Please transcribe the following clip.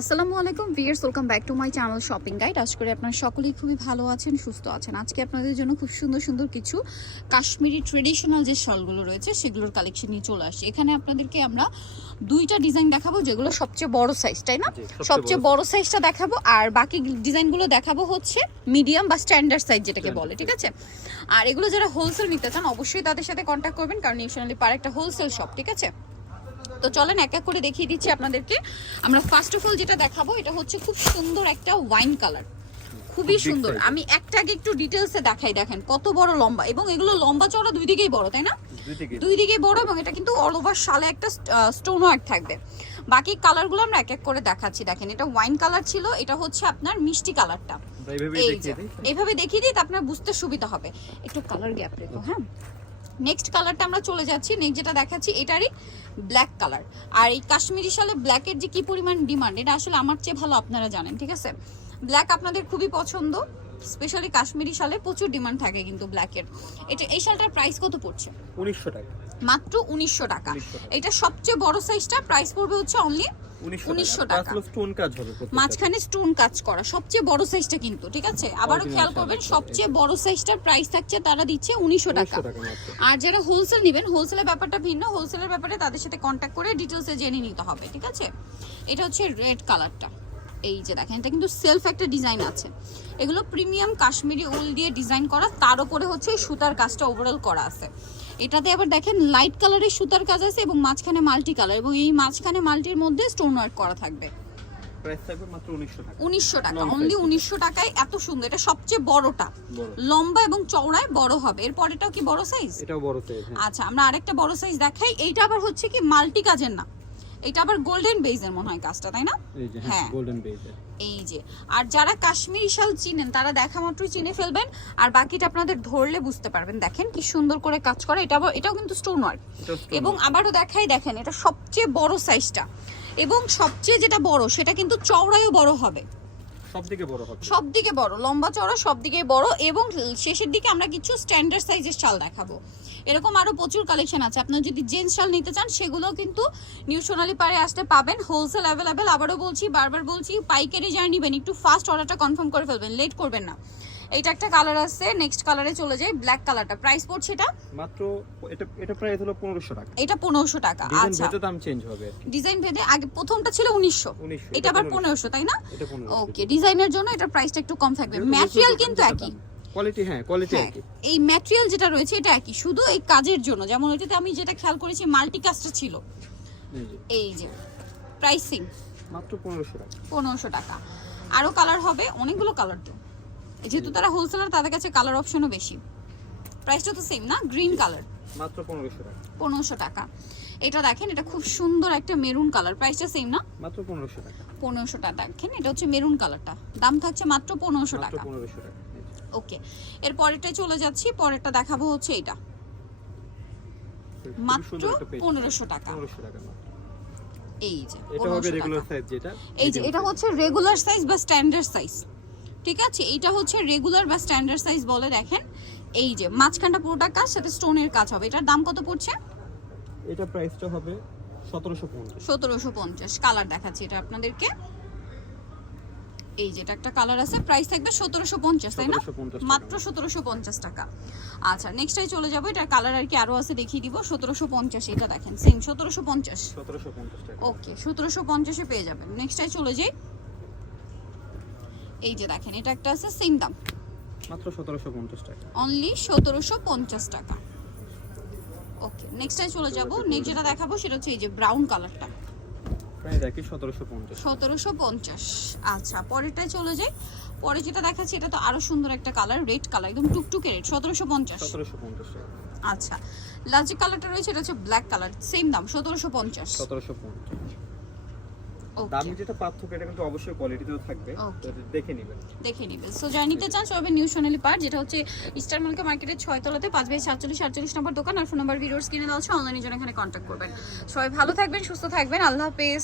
আসসালামু আলাইকুম viewers welcome back to my channel shopping guide. আশা করি আপনারা সকলেই খুবই ভালো আছেন সুস্থ আছেন। আজকে আপনাদের জন্য খুব সুন্দর সুন্দর কিছু কাশ্মীরি ট্রেডিশনাল যে শলগুলো রয়েছে সেগুলোর কালেকশন নিয়ে চলে আসছি। এখানে আপনাদেরকে আমরা দুইটা ডিজাইন দেখাবো যেগুলো সবচেয়ে বড় সাইজ তাই না? সবচেয়ে বড় সাইজটা দেখাবো আর বাকি ডিজাইনগুলো দেখাবো হচ্ছে মিডিয়াম বা স্ট্যান্ডার্ড সাইজ যেটাকে বলে ঠিক আছে? আর এগুলো যারা হোলসেল নিতে চান অবশ্যই তাদের সাথে কন্ট্যাক্ট করবেন কারণ ইউশনালি পার একটা হোলসেল শপ ঠিক আছে? তো চলেন এক এক করে দেখিয়ে দিচ্ছি আপনাদেরকে। আমরা ফার্স্ট অফ অল যেটা দেখাবো এটা হচ্ছে খুব সুন্দর একটা ওয়াইন কালার খুবই সুন্দর। আমি একটা আগে একটু ডিটেলসে দেখাই দেখেন কত বড় লম্বা। এবং এগুলো লম্বা চওড়া দুই দিকেই বড় তাই না? দুই দিকেই বড়। এবং এটা কিন্তু অল ওভার সালে একটা স্টোন ওয়ার্ক থাকবে। বাকি কালারগুলো আমরা এক এক করে দেখাচ্ছি। দেখেন এটা ওয়াইন কালার ছিল এটা হচ্ছে আপনার মিষ্টি কালারটা এইভাবে এই যে দেখিয়ে দিই। এইভাবে দেখিয়ে দিই তো আপনার বুঝতে সুবিধা হবে। একটু কালার গ্যাপ রেখো হ্যাঁ? নেক্সট কালারটা আমরা চলে যাচ্ছি। নেক্সট যেটা দেখাচ্ছি, এটারই ব্ল্যাক কালার আর এই কাশ্মীরি শালে ব্ল্যাকের যে কি পরিমাণ ডিমান্ড এটা আসলে আমার চেয়ে ভালো আপনারা জানেন, ঠিক আছে? ব্ল্যাক আপনাদের খুবই পছন্দ। স্পেশালি কাশ্মীরি শালে প্রচুর ডিমান্ড থাকে কিন্তু ব্ল্যাকের। এটা এই শালটার প্রাইস কত পড়ছে? উনিশশো টাকা। মাত্র উনিশশো টাকা। এটা সবচেয়ে বড় সাইজটা প্রাইস পড়বে হচ্ছে অনলি উনিশশো টাকা। টাকা। স্টোন কাজ হবে মাঝখানে স্টোন কাজ করা। সবচেয়ে বড় সাইজটা কিন্তু ঠিক আছে? আবারও খেয়াল করবেন সবচেয়ে বড় সাইজটার প্রাইস থাকছে তারা দিচ্ছে উনিশশো টাকা। 1900 টাকা মাত্র। আর যারা হোলসেল নেবেন হোলসেলের ব্যাপারটা ভিন্ন। হোলসেলের ব্যাপারে তাদের সাথে কন্ট্যাক্ট করে ডিটেলসে জেনে নিতে হবে ঠিক আছে? এটা হচ্ছে রেড কালারটা এই যে দেখেন এটা কিন্তু সেলফ একটা ডিজাইন আছে। এগুলো প্রিমিয়াম কাশ্মীরি উল দিয়ে ডিজাইন করা তার উপরে হচ্ছে সুতার কাজটা ওভারঅল করা আছে। এটাতে আবার দেখেন লাইট কালারের সুতার কাজ আছে এবং মাঝখানে মাল্টি কালার এবং এই মাঝখানে মাল্টির মধ্যে স্টোন ওয়ার্ক করা থাকবে। উনিশশো টাকা। উনিশশো অনলি উনিশশো টাকায় এত সুন্দর এটা সবচেয়ে বড়টা। লম্বা এবং চওড়ায় বড় হবে। এরপর এটাও কি বড় সাইজ এটাও বড় সাইজ হ্যাঁ। আচ্ছা আমরা আরেকটা বড় সাইজ দেখাই। এইটা আবার হচ্ছে কি মাল্টি কাজের না। এটা আবার গোল্ডেন বেজের মনে হয় কাজটা তাই না? হ্যাঁ। হ্যাঁ। গোল্ডেন বেজের এই যে আর যারা কাশ্মীরি শাল চিনেন তারা দেখা মাত্রই চিনে ফেলবেন আর বাকিটা আপনাদের ধরলে বুঝতে পারবেন। দেখেন কি সুন্দর করে কাজ করা এটা এটাও কিন্তু স্টোন ওয়ার্ক এবং আবারও দেখাই দেখেন এটা সবচেয়ে বড় সাইজটা এবং সবচেয়ে যেটা বড় সেটা কিন্তু চওড়ায়ও বড় হবে। সব দিকে বড় হবে। সবদিকে বড়, লম্বা চড়া সবদিকে বড় এবং শেষের দিকে আমরা কিছু স্ট্যান্ডার্ড সাইজের শাল দেখাবো। এরকম আরও প্রচুর কালেকশন আছে। আপনারা যদি জেন্টস শাল নিতে চান, সেগুলো কিন্তু নিউ সোনালি পারে আসতে পাবেন। হোলসেল অ্যাভেলেবেল আবারও বলছি, বারবার বলছি, পাইকারি যারা নেবেন, একটু ফাস্ট অর্ডারটা কনফার্ম করে ফেলবেন লেট করবেন না। এইটা একটা কালার আছে নেক্সট কালারে চলে যায় ব্ল্যাক কালারটা প্রাইস পড়ছে এটা? মাত্র এটা এটা প্রাইস হলো পনেরোশো টাকা। এটা পনেরোশো টাকা ডিজাইন আচ্ছা। ভেদে দাম চেঞ্জ হবে। ডিজাইন ভেদে আগে প্রথমটা ছিল উনিশশো। 1900 এটা আবার পনেরোশো। তাই না? ওকে ডিজাইনের জন্য এটার প্রাইসটা একটু কম থাকবে। ম্যাটেরিয়াল কিন্তু একই। কোয়ালিটি হ্যাঁ কোয়ালিটি হ্যাঁ একই। এই ম্যাটেরিয়াল যেটা রয়েছে এটা একই। শুধু এই কাজের জন্য যেমন এটাতে আমি যেটা খেয়াল করেছি মাল্টি কাজটা ছিল। এই যে। প্রাইসিং মাত্র পনেরোশো টাকা। পনেরোশো টাকা। আরও কালার হবে অনেকগুলো কালার তো। যেহেতু তারা হোলসেলার তাদের কাছে কালার অপশনও বেশি। প্রাইসটা তো সেম না? গ্রিন কালার মাত্র পনেরোশো টাকা। পনেরোশো টাকা। এটা দেখেন এটা খুব সুন্দর একটা মেরুন কালার প্রাইসটা সেম না? মাত্র পনেরোশো টাকা। পনেরোশো টাকা। দেখেন এটা হচ্ছে মেরুন কালারটা দাম থাকছে মাত্র পনেরোশো টাকা। ওকে এর পরেরটায় চলে যাচ্ছি। পরেরটা দেখাবো হচ্ছে এটা। মাত্র। পনেরোশো টাকা। টাকা এই যে এটা হবে রেগুলার। সাইজ যেটা এই যে এটা হচ্ছে রেগুলার সাইজ বা স্ট্যান্ডার্ড সাইজ ঠিক আছে? এটা হচ্ছে রেগুলার বা স্ট্যান্ডার্ড সাইজ বলে দেখেন। এই যে মাঝখানটা পুরোটা কাজ সাথে স্টোনের কাজ হবে। এটার দাম কত পড়ছে? এটা প্রাইসটা হবে সতেরোশো পঞ্চাশ। সতেরোশো পঞ্চাশ। কালার দেখাচ্ছি এটা আপনাদেরকে। এই যে এটা একটা কালার আছে প্রাইস থাকবে সতেরোশো পঞ্চাশ তাই না? মাত্র সতেরোশো পঞ্চাশ টাকা। আচ্ছা নেক্সটাই চলে যাব। এটার কালার আর কি আরও আছে দেখিয়ে দিব। সতেরোশো পঞ্চাশ এটা দেখেন সেম সতেরোশো পঞ্চাশ। ওকে সতেরোশো পঞ্চাশে পেয়ে যাবেন। নেক্সটাই চলে যাই। এই যে দেখেন এটা একটা আছে সেম দাম। মাত্র সতেরোশো পঞ্চাশ টাকা। অনলি সতেরোশো পঞ্চাশ টাকা। ওকে নেক্সটাই চলে যাব। নেক্সট যেটা দেখাবো সেটা হচ্ছে এই যে ব্রাউন কালারটা প্রায় দেখি সতেরোশো পঞ্চাশ। সতেরোশো পঞ্চাশ। আচ্ছা পরেরটাই চলে যাই। পরে যেটা দেখাচ্ছি এটা তো আরও সুন্দর একটা কালার রেড কালার একদম টুকটুকে রেড সতেরোশো পঞ্চাশ। সতেরোশো পঞ্চাশ টাকা। আচ্ছা লাস্ট যে কালারটা রয়েছে এটা হচ্ছে ব্ল্যাক কালার সেম দাম সতেরোশো পঞ্চাশ। সতেরোশো পঞ্চাশ। ওকে দামি যেটা পার্থক্য এটা কিন্তু অবশ্যই কোয়ালিটিতেও থাকবে. তো দেখে নেবেন। দেখে নেবেন। সো যারা নিতে চান সবে নিউ সোনালি পার যেটা হচ্ছে ইস্টার মার্কে মার্কেটের ছয়তলাতে পাঁচ বাই সাতচল্লিশ আটচল্লিশ নম্বর দোকান আর ফোন নাম্বার ভিডিওস কিনে দেওয়া আছে অনলাইনে জন্য এখানে কন্ট্যাক্ট করবেন। সবাই ভালো থাকবেন সুস্থ থাকবেন আল্লাহ হাফেজ।